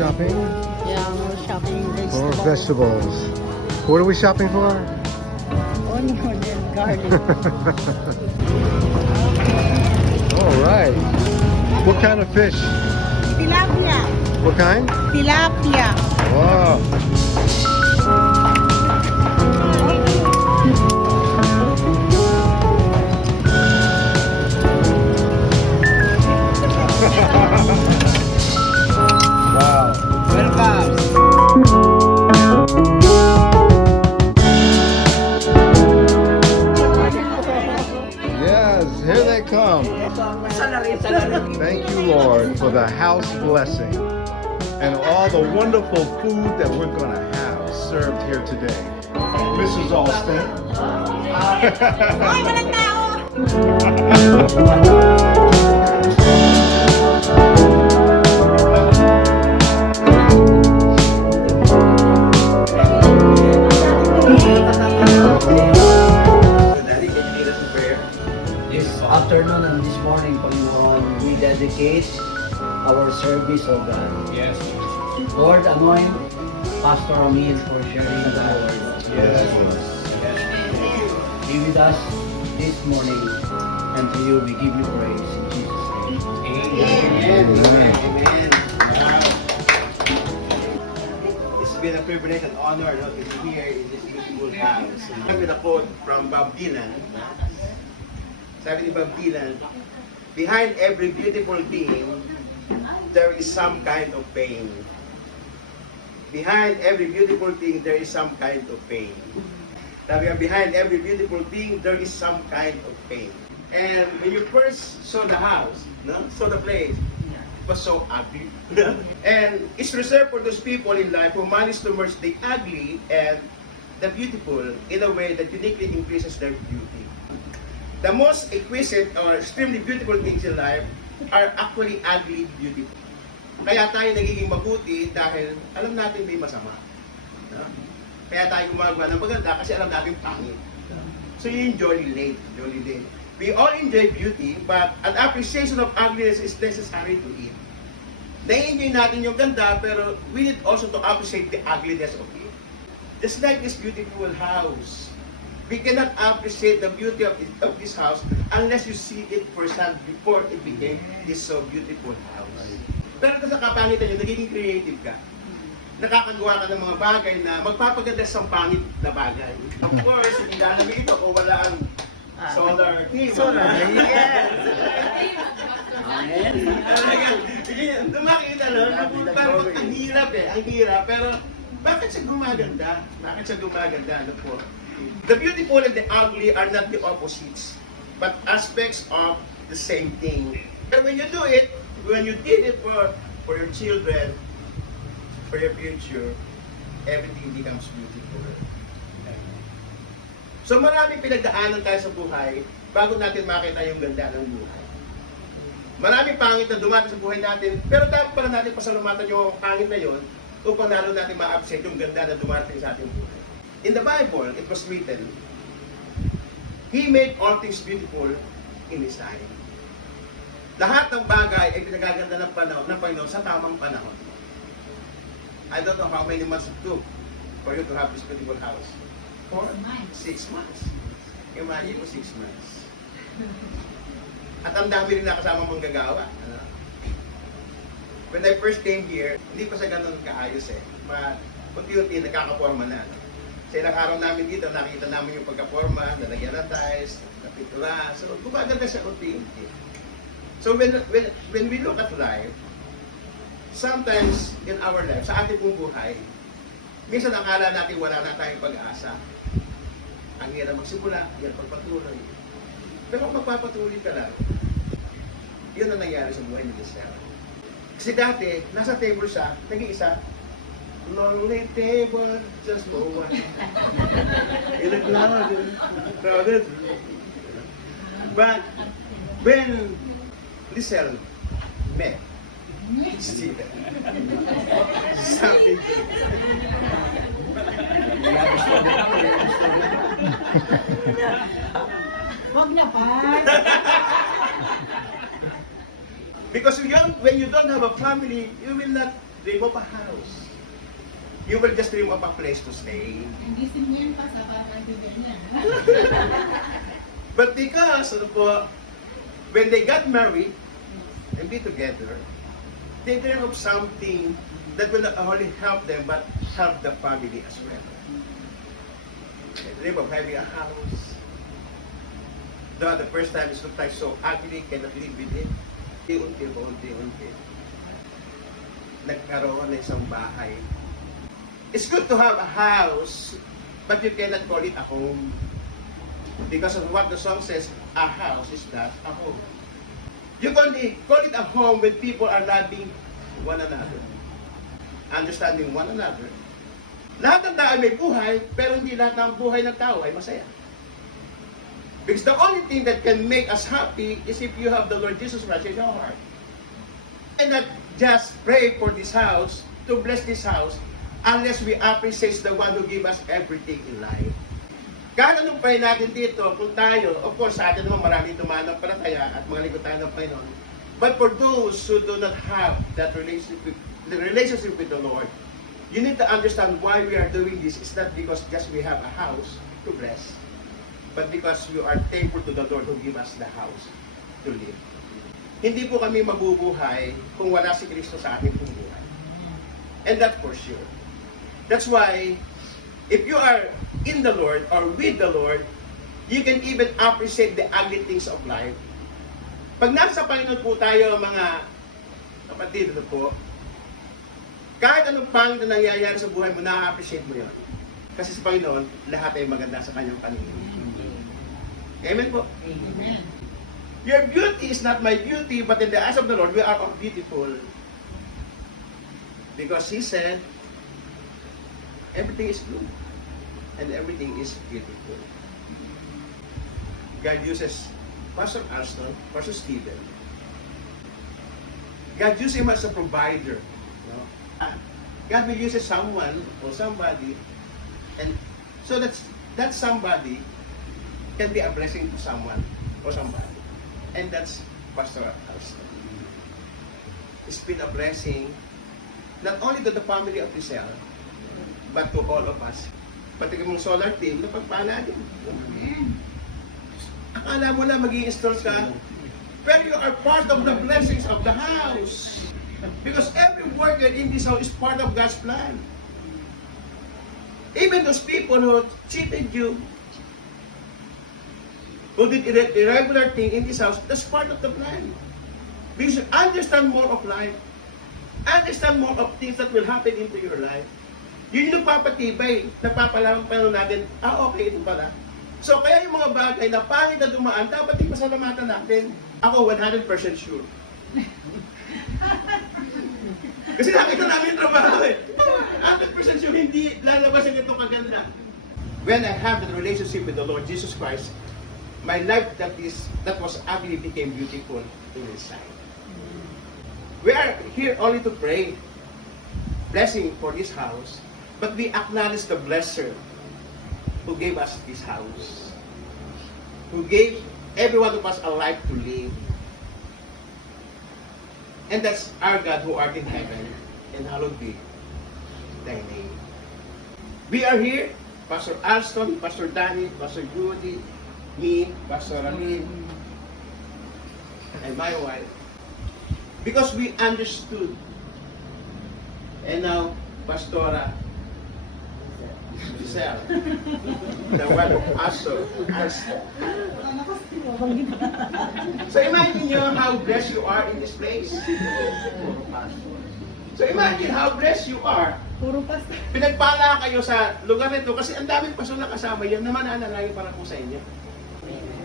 shopping? Yeah, we're shopping For vegetables. vegetables. What are we shopping for? Onion and garlic. All right. What kind of fish? Tilapia. What kind? Tilapia. Wow. Wow. Welcome. Yes, here they come. Thank you, Lord, for the house blessing and all the wonderful food that we're going to have served here today. Mrs. Alston. Hoy, walang tao! Daddy, can you lead us in prayer? This afternoon and this morning, Panginoon, we dedicate our service, O God. Yes. Lord, anoint Pastor Amir for sharing the word. Yes. Be with us this morning, and to you we give you praise in Jesus' name. Amen. Amen. It's been a privilege and honor to be here in this beautiful house. I'm with a quote from Bob Dylan. Sabi ni Bob Dylan, behind every beautiful thing, there is some kind of pain. Behind every beautiful thing, there is some kind of pain. Sabi nga, behind every beautiful thing, there is some kind of pain. And when you first saw the house, saw the place, it was so ugly. And it's reserved for those people in life who manage to merge the ugly and the beautiful in a way that uniquely increases their beauty. The most exquisite or extremely beautiful things in life are actually ugly beautiful. Kaya tayo nagiging mabuti dahil alam natin may masama. No? Kaya tayo gumagawa ng maganda kasi alam natin pangit. So yun yung jolly day. We all enjoy beauty, but an appreciation of ugliness is necessary to it. Nai-enjoy natin yung ganda, pero we need also to appreciate the ugliness of it. Just like this beautiful house. We cannot appreciate the beauty of this house unless you see it firsthand before it became this so beautiful house. Pero sa kapangitan nyo, nagiging creative ka. Nakakagawa ka ng mga bagay na magpapaganda sa pangit na bagay. Of course, hindi namin ito kung wala ang solar team. Solar, yes. Amen. Dumakita lang, parang ang hirap ang hirap. Pero bakit siya gumaganda? Ano po? The beautiful and the ugly are not the opposites, but aspects of the same thing. And when you do it, when you did it for your children, for your future, everything becomes beautiful. So maraming pinagdaanan tayo sa buhay bago natin makita yung ganda ng buhay. Maraming pangit na dumating sa buhay natin, pero dapat pala natin pasalamatan yung pangit na yon upang lalo natin ma-appreciate yung ganda na dumating sa ating buhay. In the Bible, it was written, He made all things beautiful in His time. Lahat ng bagay ay pinagaganda ng Panginoon sa tamang panahon. I don't know how many months it took for you to have this beautiful house. 6 months. Imagine mo 6 months. At ang dami rin nakasama mong gagawa. When I first came here, hindi pa sa ganun kaayos eh. Unti-unti nagkakaporma na. Sa ilang araw namin dito, nakita namin yung pagkaporma, nalagyan ng tiles, napitula. So, gumaganda siya unti-unti. So when we look at life, sometimes in our life, sa ating pong buhay, minsan akala natin wala na tayong pag-asa. Ang hirap magsimula, hirap pagpatuloy. Pero kung magpapatuloy ka lang, yun ang nangyari sa buhay ni Giselle. Kasi dati, nasa table siya, nag-iisa, lonely table, just for one. In a crowded. But when Giselle met Steven, something. Wag na pa. Because when you don't have a family, you will not dream of a house. You will just dream of a place to stay. Gising mo yun pa sa kaibigan niya. But because when they got married and be together, they dream of something that will not only help them but help the family as well. They dream of having a house. Though the first time it looked like so ugly, cannot live with it. Unti-unti. Nagkaroon ng isang bahay. It's good to have a house, but you cannot call it a home. Because of what the song says, a house is not a home. You can only call it a home when people are loving one another, understanding one another. Lahat ng tao may buhay, pero hindi lahat ng buhay ng tao ay masaya. Because the only thing that can make us happy is if you have the Lord Jesus Christ in your heart. And not just pray for this house, to bless this house, unless we appreciate the one who gave us everything in life. Kahit anong pray natin dito, kung tayo, of course, sa atin naman maraming tumananampalataya at mga lingkod tayo ng Panginoon. But for those who do not have that relationship with the Lord, you need to understand why we are doing this. It's not because just we have a house to bless, but because we are thankful to the Lord who gave us the house to live. Hindi po kami mabubuhay kung wala si Kristo sa ating buhay. And that for sure. That's why, if you are in the Lord or with the Lord, you can even appreciate the ugly things of life. Pag nasa Panginoon po tayo, mga kapatid, po, kahit anong pangit na nangyayari sa buhay mo, na-appreciate mo yun. Kasi sa Panginoon, lahat ay maganda sa kanyang paningin. Amen po? Amen. Your beauty is not my beauty, but in the eyes of the Lord, we are all beautiful. Because He said, everything is good. And everything is beautiful. God uses Pastor Arston, Pastor Stephen. God uses him as a provider. God will use someone or somebody, and so that somebody can be a blessing to someone or somebody. And that's Pastor Arston. It's been a blessing not only to the family of Rizal, but to all of us. Pati mong solar team, napagpala din. Akala mo na mag-i-install ka, pero you are part of the blessings of the house. Because every worker in this house is part of God's plan. Even those people who cheated you, who did irregular thing in this house, that's part of the plan. Because you understand more of life, understand more of things that will happen into your life. Yun yung nagpapatibay, napapalaman pa natin, okay, ito pala. So, kaya yung mga bagay na pangit na dumaan, dapat ipasalamatan natin. Ako, 100% sure. Kasi nakita namin yung trabaho eh. 100% sure, hindi lalabasin ito kaganda. When I have the relationship with the Lord Jesus Christ, my life that was ugly became beautiful in His sight. We are here only to pray, blessing for this house, but we acknowledge the blesser who gave us this house, who gave every one of us a life to live. And that's our God who art in heaven, and hallowed be thy name. We are here, Pastor Alston, Pastor Danny, Pastor Judy, me, Pastor Ramin, and my wife, because we understood. And now, Pastora Giselle, the one who also answered. So imagine how blessed you are in this place. So imagine how blessed you are. Puro pastor. Pinagpala kayo sa lugar nito kasi ang daming paso na kasama yan na mananalangin para po sa inyo.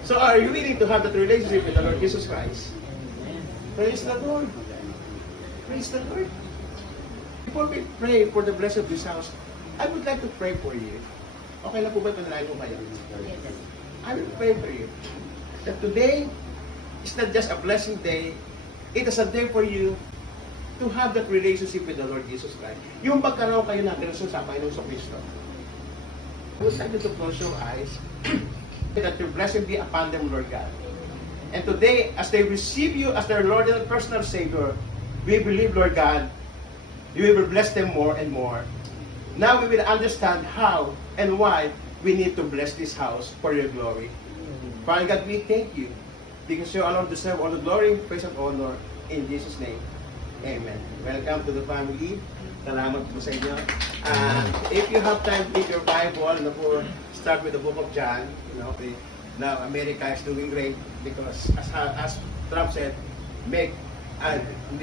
So are you willing to have that relationship with the Lord Jesus Christ? Praise the Lord. Praise the Lord. Before we pray for the blessing of this house, I would like to pray for you. Okay lang po ba panalangin mo kayo? I will pray for you. That today is not just a blessing day, it is a day for you to have that relationship with the Lord Jesus Christ. Yung magkaroon kayo ng relasyon sa Panginoon sa Kristo. I would like you to close your eyes that your blessing be upon them, Lord God. And today, as they receive you as their Lord and personal Savior, we believe, Lord God, You will bless them more and more. Now we will understand how and why we need to bless this house for your glory. Father God, we thank you because you alone deserve all the glory, praise, and honor. In Jesus' name, amen. Welcome to the family. Salamat po sa inyo. If you have time, read your Bible. Start with the book of John. Now America is doing great because as Trump said, we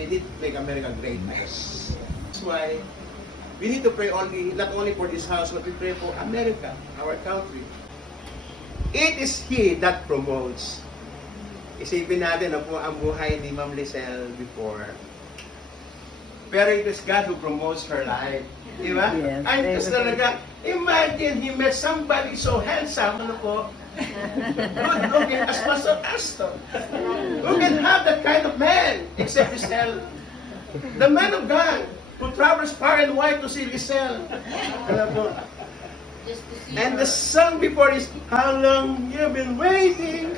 need to make America great again. That's why we need to pray not only for this house, but we pray for America, our country. It is He that promotes. Isipin natin na po ang buhay ni Ma'am Lizelle before. Pero it is God who promotes her life. Di ba? Yes. Ay, just talaga, imagine he met somebody so handsome, good looking as Pastor Aston. Who can have that kind of man except Lizelle? The man of God who travels far and wide to see Lizelle. And the song before is, how long you've been waiting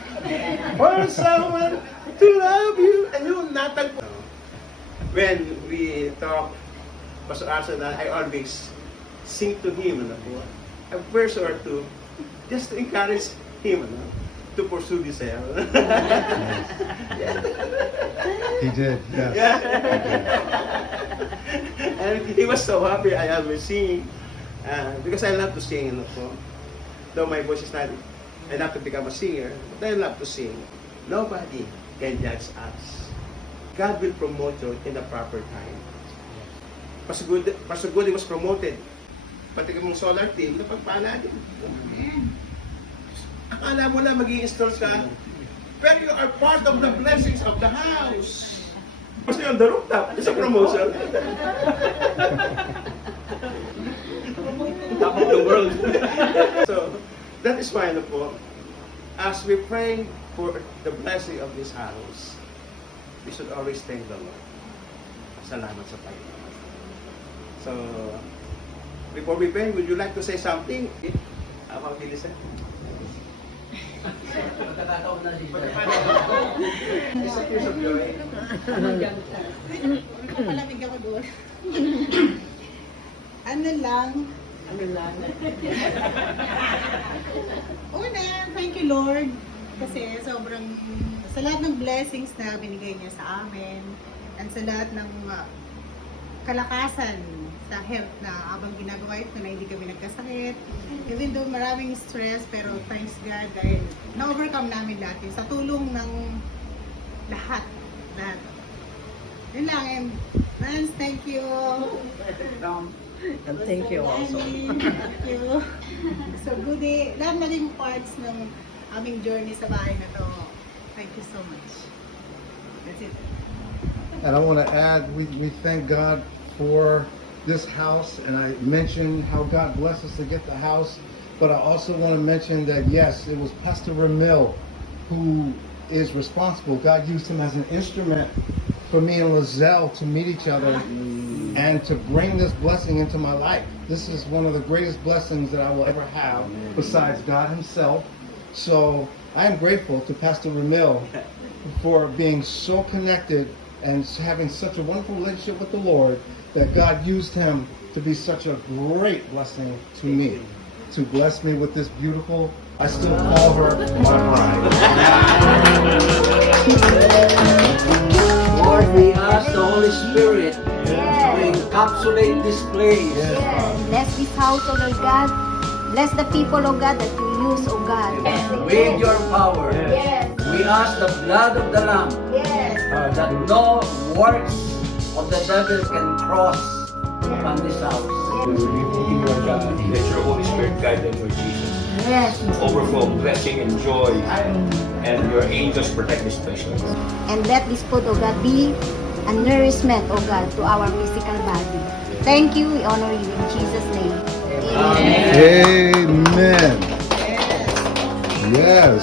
for someone to love you. And you natag po. When we talk, Pastor Arson and I always sing to him a verse or two just to encourage him to pursue this. He did, yes. Yeah. And he was so happy I always sing. Because I love to sing, though my voice is not enough to become a singer, but I love to sing. Nobody can judge us. God will promote you in the proper time. Pastor Goody was promoted. Pati mong solar team, napagpala din. Akala mo lang mag-i-install ka, pero you are part of the blessings of the house. Kasi on the rooftop, it's a promotion. Top of the world. So, that is why, as we pray for the blessing of this house, we should always thank the Lord. Salamat sa Panginoon. So, before we pray, would you like to say something? Ma'am Lizelle? Magkakataon na siya. It's a tears of joy. Palamig ako doon. Ano lang. Una, thank you Lord. Kasi sobrang, sa lahat ng blessings na binigay niya sa amin, and sa lahat ng kalakasan sa health na abang ginagawa ito na hindi kami nagkasakit. Even though maraming stress, pero thanks God dahil na-overcome namin lahat yun. Sa tulong ng lahat. Yun lang. And Lance, thank you. And thank you also. Thank you. So good day. Lahat naging parts ng aming journey sa bahay na to. Thank you so much. That's it. And I want to add, we thank God for this house, and I mentioned how God blessed us to get the house, but I also want to mention that yes, it was Pastor Ramil who is responsible. God used him as an instrument for me and Lizelle to meet each other and to bring this blessing into my life. This is one of the greatest blessings that I will ever have besides God himself. So I am grateful to Pastor Ramil for being so connected and having such a wonderful relationship with the Lord that God used him to be such a great blessing to me, to bless me with this beautiful, I still call her my bride. Lord, we ask the Holy Spirit to encapsulate this place. Yes, Father. Bless this house, O Lord God. Bless the people, O God, that you use, O God. With your power, Yes. we ask the blood of the Lamb Yes. that no works of the devil can cross upon this house. Lord God, let your Holy Spirit guide them, Lord Jesus. Yes. Overflow blessing and joy, and your angels protect this place, Lord. And let this food, O God, be a nourishment, O God, to our physical body. Thank you. We honor you in Jesus' name. Amen. Amen. Yes.